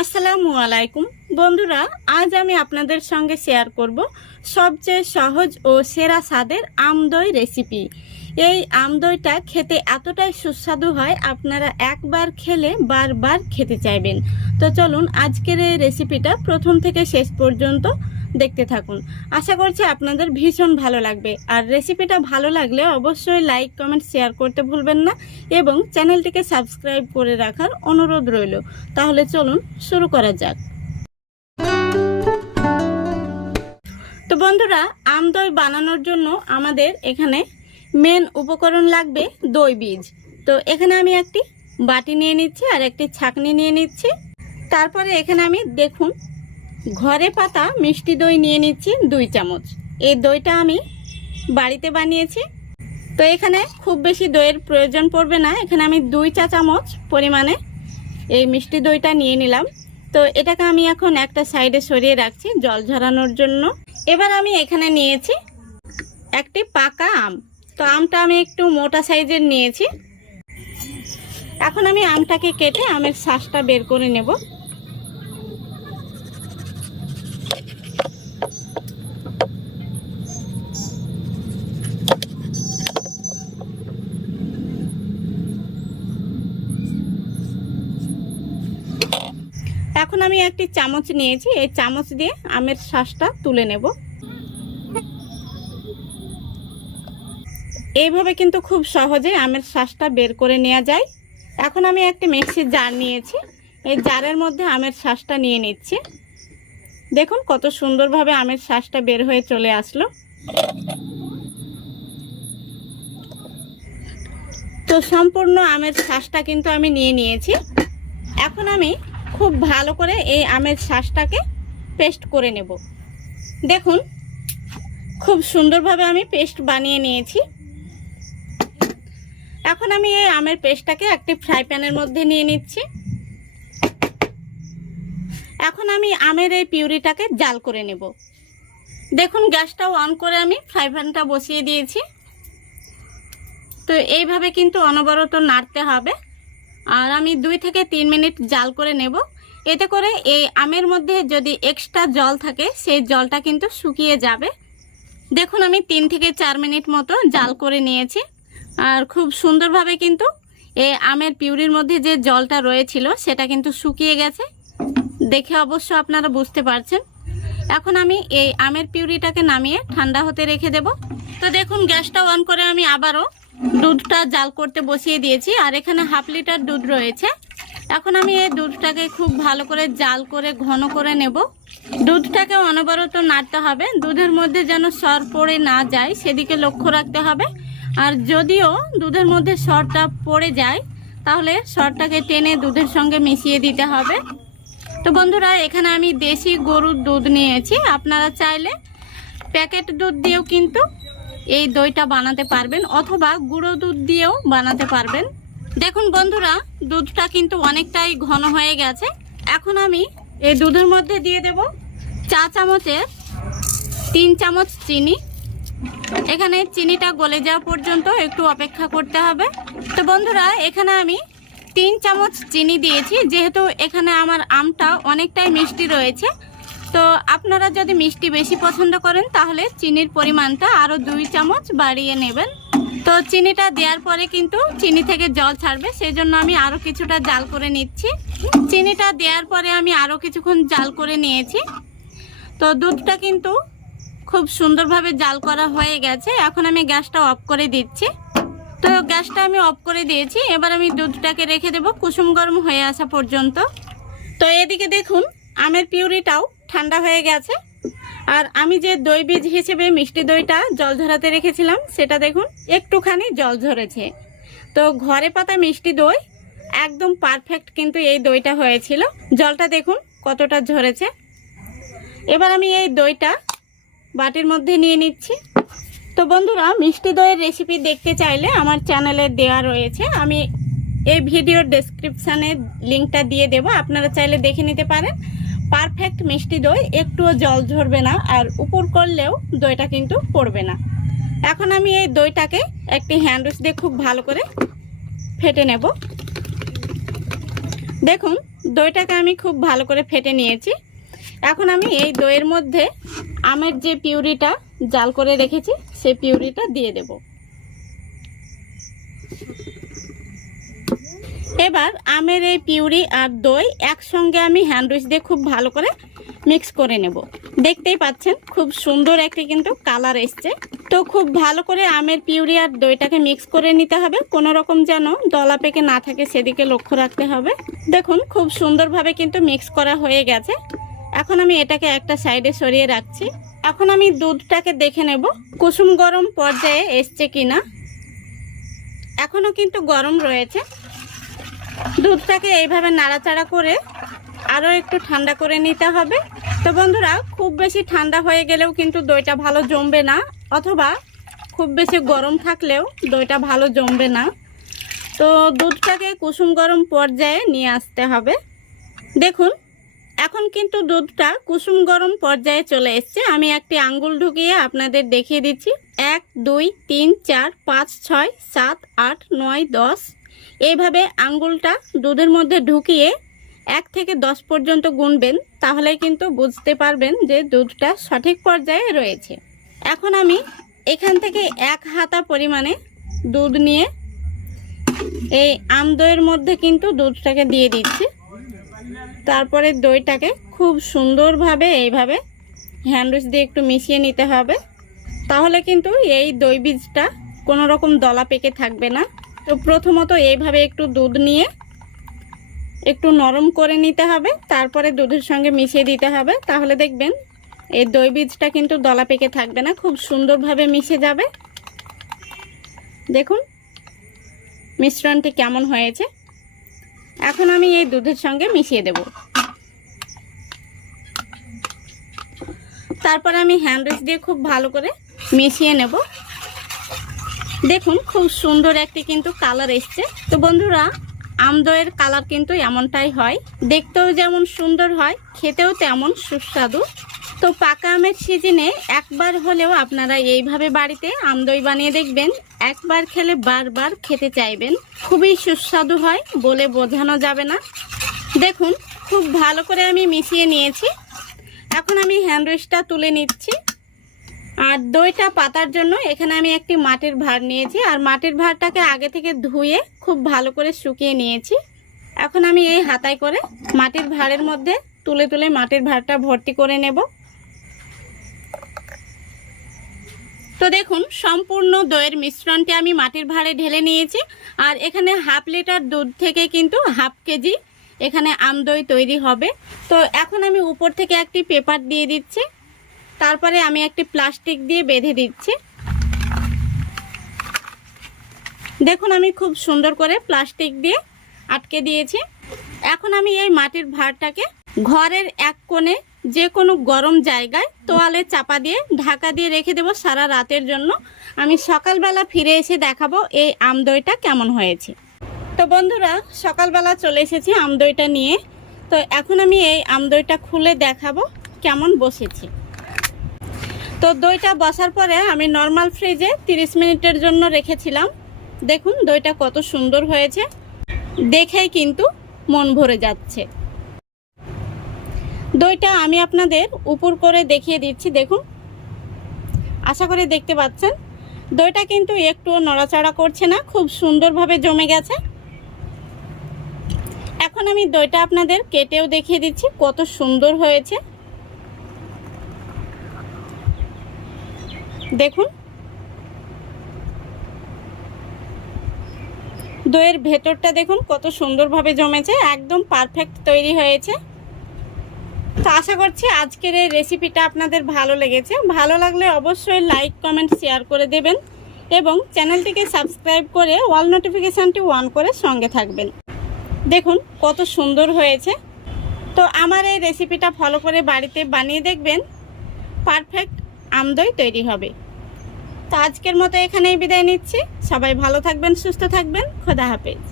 আসসালামু আলাইকুম বন্ধুরা, আজ আমি আপনাদের সঙ্গে শেয়ার করব সবচেয়ে সহজ ও সেরা স্বাদের আমদই রেসিপি। এই আমদইটা খেতে এতটাই সুস্বাদু হয়, আপনারা একবার খেলে বারবার খেতে চাইবেন। তো চলুন আজকের এই রেসিপিটা প্রথম থেকে শেষ পর্যন্ত দেখতে থাকুন। আশা করছি আপনাদের ভীষণ ভালো লাগবে। আর রেসিপিটা ভালো লাগলে অবশ্যই লাইক, কমেন্ট, শেয়ার করতে ভুলবেন না এবং চ্যানেলটিকে সাবস্ক্রাইব করে রাখার অনুরোধ রইল। তাহলে চলুন শুরু করা যাক। তো বন্ধুরা, আমদই বানানোর জন্য আমাদের এখানে মেন উপকরণ লাগবে দই বীজ। তো এখানে আমি একটি বাটি নিয়ে নিচ্ছি আর একটি ছাঁকনি নিয়ে নিচ্ছি। তারপরে এখানে আমি দেখুন ঘরে পাতা মিষ্টি দই নিয়ে নিচ্ছি 2 চামচ। এই দইটা আমি বাড়িতে বানিয়েছি। তো এখানে খুব বেশি দইয়ের প্রয়োজন পড়বে না, এখানে আমি 2 চা চামচ পরিমাণে এই মিষ্টি দইটা নিয়ে নিলাম। তো এটাকে আমি এখন একটা সাইডে সরিয়ে রাখছি জল ঝরানোর জন্য। এবার আমি এখানে নিয়েছি একটি পাকা আম। তো আমটা আমি একটু মোটা সাইজের নিয়েছি। এখন আমি আমটাকে কেটে আমের শাঁসটা বের করে নেব। এখন আমি একটি চামচ নিয়েছি, এই চামচ দিয়ে আমের শাঁসটা তুলে নেব। এইভাবে কিন্তু খুব সহজে আমের শাঁসটা বের করে নেওয়া যায়। এখন আমি একটি মিক্সির জার নিয়েছি, এই জারের মধ্যে আমের শাঁসটা নিয়ে নিচ্ছি। দেখুন কত সুন্দরভাবে আমের শাঁসটা বের হয়ে চলে আসলো। তো সম্পূর্ণ আমের শাঁসটা কিন্তু আমি নিয়ে নিয়েছি। এখন আমি খুব ভালো করে এই আমের শাঁসটাকে পেস্ট করে নেব। দেখুন খুব সুন্দরভাবে আমি পেস্ট বানিয়ে নিয়েছি। এখন আমি এই আমের পেস্টটাকে একটি ফ্রাই প্যানের মধ্যে নিয়ে নিচ্ছি। এখন আমি আমের এই পিউরিটাকে জাল করে নেব। দেখুন গ্যাসটা অন করে আমি ফ্রাই প্যানটা বসিয়ে দিয়েছি। তো এইভাবে কিন্তু অনবরত নাড়তে হবে আর আমি 2 থেকে 3 মিনিট জাল করে নেব। এতে করে এই আমের মধ্যে যদি এক্সট্রা জল থাকে সেই জলটা কিন্তু শুকিয়ে যাবে। দেখুন আমি 3 থেকে 4 মিনিট মতো জাল করে নিয়েছি আর খুব সুন্দরভাবে কিন্তু এই আমের পিউরির মধ্যে যে জলটা রয়েছিল সেটা কিন্তু শুকিয়ে গেছে। দেখে অবশ্য আপনারা বুঝতে পারছেন। এখন আমি এই আমের পিউরিটাকে নামিয়ে ঠান্ডা হতে রেখে দেব। তো দেখুন গ্যাসটা অন করে আমি আবারও দুধটা জাল করতে বসিয়ে দিয়েছি আর এখানে হাফ লিটার দুধ রয়েছে। এখন আমি এই দুধটাকে খুব ভালো করে জাল করে ঘন করে নেব। দুধটাকে অনবরত নাড়তে হবে, দুধের মধ্যে যেন সর পড়ে না যায় সেদিকে লক্ষ্য রাখতে হবে। আর যদিও দুধের মধ্যে সরটা পড়ে যায় তাহলে সরটাকে টেনে দুধের সঙ্গে মিশিয়ে দিতে হবে। তো বন্ধুরা, এখানে আমি দেশি গরুর দুধ নিয়েছি, আপনারা চাইলে প্যাকেট দুধ দিয়েও কিন্তু এই দইটা বানাতে পারবেন অথবা গুঁড়ো দুধ দিয়েও বানাতে পারবেন। দেখুন বন্ধুরা, দুধটা কিন্তু অনেকটাই ঘন হয়ে গেছে। এখন আমি এই দুধের মধ্যে দিয়ে দেব চা চামচের 3 চামচ চিনি। এখানে চিনিটা গলে যাওয়া পর্যন্ত একটু অপেক্ষা করতে হবে। তো বন্ধুরা, এখানে আমি 3 চামচ চিনি দিয়েছি, যেহেতু এখানে আমার আমটা অনেকটাই মিষ্টি রয়েছে। তো আপনারা যদি মিষ্টি বেশি পছন্দ করেন তাহলে চিনির পরিমাণটা আরও 2 চামচ বাড়িয়ে নেবেন। তো চিনিটা দেওয়ার পরে কিন্তু চিনি থেকে জল ছাড়বে, সেই জন্য আমি আরও কিছুটা জাল করে নিচ্ছি। চিনিটা দেওয়ার পরে আমি আরও কিছুক্ষণ জাল করে নিয়েছি। তো দুধটা কিন্তু খুব সুন্দরভাবে জাল করা হয়ে গেছে। এখন আমি গ্যাসটা অফ করে দিচ্ছি। তো গ্যাসটা আমি অফ করে দিয়েছি। এবার আমি দুধটাকে রেখে দেব কুসুম গরম হয়ে আসা পর্যন্ত। তো এদিকে দেখুন আমের পিউরিটাও ঠান্ডা হয়ে গেছে আর আমি যে দই বীজ হিসেবে মিষ্টি দইটা জল ঝরাতে রেখেছিলাম সেটা দেখুন একটুখানি জল ঝরেছে। তো ঘরে পাতা মিষ্টি দই একদম পারফেক্ট কিন্তু এই দইটা হয়েছিল। জলটা দেখুন কতটা ঝরেছে। এবার আমি এই দইটা বাটির মধ্যে নিয়ে নিচ্ছি। তো বন্ধুরা, মিষ্টি দইয়ের রেসিপি দেখতে চাইলে আমার চ্যানেলে দেওয়া রয়েছে, আমি এই ভিডিওর ডেসক্রিপশানে লিঙ্কটা দিয়ে দেব, আপনারা চাইলে দেখে নিতে পারেন। পারফেক্ট মিষ্টি দই, একটুও জল ঝরবে না আর উপর করলেও দইটা কিন্তু পড়বে না। এখন আমি এই দইটাকে একটি হ্যান্ড উইচ দিয়ে খুব ভালো করে ফেটে নেব। দেখুন দইটাকে আমি খুব ভালো করে ফেটে নিয়েছি। এখন আমি এই দইয়ের মধ্যে আমের যে পিউরিটা জাল করে রেখেছি সেই পিউরিটা দিয়ে দেব। এবার আমের এই পিউরি আর দই একসঙ্গে আমি হ্যান্ড উইচ দিয়ে খুব ভালো করে মিক্স করে নেব। দেখতেই পাচ্ছেন খুব সুন্দর একটি কিন্তু কালার এসছে। তো খুব ভালো করে আমের পিউরি আর দইটাকে মিক্স করে নিতে হবে, কোনো রকম যেন দলা পেকে না থাকে সেদিকে লক্ষ্য রাখতে হবে। দেখুন খুব সুন্দরভাবে কিন্তু মিক্স করা হয়ে গেছে। এখন আমি এটাকে একটা সাইডে সরিয়ে রাখছি। এখন আমি দুধটাকে দেখে নেব কুসুম গরম পর্যায়ে এসছে কিনা। এখনো কিন্তু গরম রয়েছে। দুধটাকে এইভাবে নাড়াচাড়া করে আরও একটু ঠান্ডা করে নিতে হবে। তো বন্ধুরা, খুব বেশি ঠান্ডা হয়ে গেলেও কিন্তু দইটা ভালো জমবে না, অথবা খুব বেশি গরম থাকলেও দইটা ভালো জমবে না। তো দুধটাকে কুসুম গরম পর্যায়ে নিয়ে আসতে হবে। দেখুন এখন কিন্তু দুধটা কুসুম গরম পর্যায়ে চলে এসছে। আমি একটি আঙ্গুল ঢুকিয়ে আপনাদের দেখিয়ে দিচ্ছি। 1 2 3 4 5 6 7 8 9 10 এইভাবে আঙ্গুলটা দুধের মধ্যে ঢুকিয়ে 1 থেকে 10 পর্যন্ত গুনবেন, তাহলে কিন্তু বুঝতে পারবেন যে দুধটা সঠিক পর্যায়ে রয়েছে। এখন আমি এখান থেকে 1 হাতা পরিমাণে দুধ নিয়ে এই আম দইয়ের মধ্যে কিন্তু দুধটাকে দিয়ে দিচ্ছি। তারপরে দইটাকে খুব সুন্দরভাবে এইভাবে হ্যান্ড উইচ দিয়ে একটু মিশিয়ে নিতে হবে, তাহলে কিন্তু এই দই বীজটা কোনো রকম দলা পেকে থাকবে না। তো প্রথমত এইভাবে একটু দুধ নিয়ে একটু নরম করে নিতে হবে, তারপরে দুধের সঙ্গে মিশিয়ে দিতে হবে, তাহলে দেখবেন এই দই বীজটা কিন্তু দলা পেকে থাকবে না, খুব সুন্দরভাবে মিশে যাবে। দেখুন মিশ্রণটি কেমন হয়েছে। এখন আমি এই দুধের সঙ্গে মিশিয়ে দেব। তারপর আমি হ্যান্ড উইচ দিয়ে খুব ভালো করে মিশিয়ে নেব। দেখুন খুব সুন্দর একটি কিন্তু কালার এসছে। তো বন্ধুরা, আম দইয়ের কালার কিন্তু এমনটাই হয়, দেখতেও যেমন সুন্দর হয়, খেতেও তেমন সুস্বাদু। তো পাকা আমের সিজনে একবার হলেও আপনারা এইভাবে বাড়িতে আম দই বানিয়ে দেখবেন, একবার খেলে বারবার খেতে চাইবেন। খুবই সুস্বাদু হয়, বলে বোঝানো যাবে না। দেখুন খুব ভালো করে আমি মিশিয়ে নিয়েছি। এখন আমি হ্যান্ড উইচটা তুলে নিচ্ছি। আর দইটা পাতার জন্য এখানে আমি একটি মাটির ভাঁড় নিয়েছি, আর মাটির ভাঁড়টাকে আগে থেকে ধুয়ে খুব ভালো করে শুকিয়ে নিয়েছি। এখন আমি এই হাতায় করে মাটির ভাঁড়ের মধ্যে তুলে তুলে মাটির ভাঁড়টা ভর্তি করে নেব। তো দেখুন সম্পূর্ণ দইয়ের মিশ্রণটি আমি মাটির ভাঁড়ে ঢেলে নিয়েছি। আর এখানে হাফ লিটার দুধ থেকে কিন্তু হাফ কেজি এখানে আম দই তৈরি হবে। তো এখন আমি উপর থেকে একটি পেপার দিয়ে দিচ্ছি, তারপরে আমি একটি প্লাস্টিক দিয়ে বেঁধে দিচ্ছি। দেখুন আমি খুব সুন্দর করে প্লাস্টিক দিয়ে আটকে দিয়েছি। এখন আমি এই মাটির ভাঁড়টাকে ঘরের এক কোণে যে কোনো গরম জায়গায় তোয়ালে চাপা দিয়ে ঢাকা দিয়ে রেখে দেব সারা রাতের জন্য। আমি সকালবেলা ফিরে এসে দেখাবো এই আম দইটা কেমন হয়েছে। তো বন্ধুরা, সকালবেলা চলে এসেছি আম দইটা নিয়ে। তো এখন আমি এই আম দইটা খুলে দেখাবো কেমন বসেছে। তো দইটা বসার পরে আমি নর্মাল ফ্রিজে 30 মিনিটের জন্য রেখেছিলাম। দেখুন দইটা কত সুন্দর হয়েছে, দেখেই কিন্তু মন ভরে যাচ্ছে। দইটা আমি আপনাদের উপর করে দেখিয়ে দিচ্ছি। দেখুন, আশা করি দেখতে পাচ্ছেন দইটা কিন্তু একটুও নড়াচড়া করছে না, খুব সুন্দরভাবে জমে গেছে। এখন আমি দইটা আপনাদের কেটেও দেখিয়ে দিচ্ছি কত সুন্দর হয়েছে। দেখুন দইয়ের ভেতরটা দেখুন কত সুন্দরভাবে জমেছে, একদম পারফেক্ট তৈরি হয়েছে। তো আশা করছি আজকের এই রেসিপিটা আপনাদের ভালো লেগেছে। ভালো লাগলে অবশ্যই লাইক কমেন্ট শেয়ার করে দেবেন এবং চ্যানেলটিকে সাবস্ক্রাইব করে অল নোটিফিকেশানটি অন করে সঙ্গে থাকবেন। দেখুন কত সুন্দর হয়েছে। তো আমার এই রেসিপিটা ফলো করে বাড়িতে বানিয়ে দেখবেন, পারফেক্ট আম দই তৈরি হবে। তো আজকের মতো এখানেই বিদায় নিচ্ছি। সবাই ভালো থাকবেন, সুস্থ থাকবেন। খোদা হাফেজ।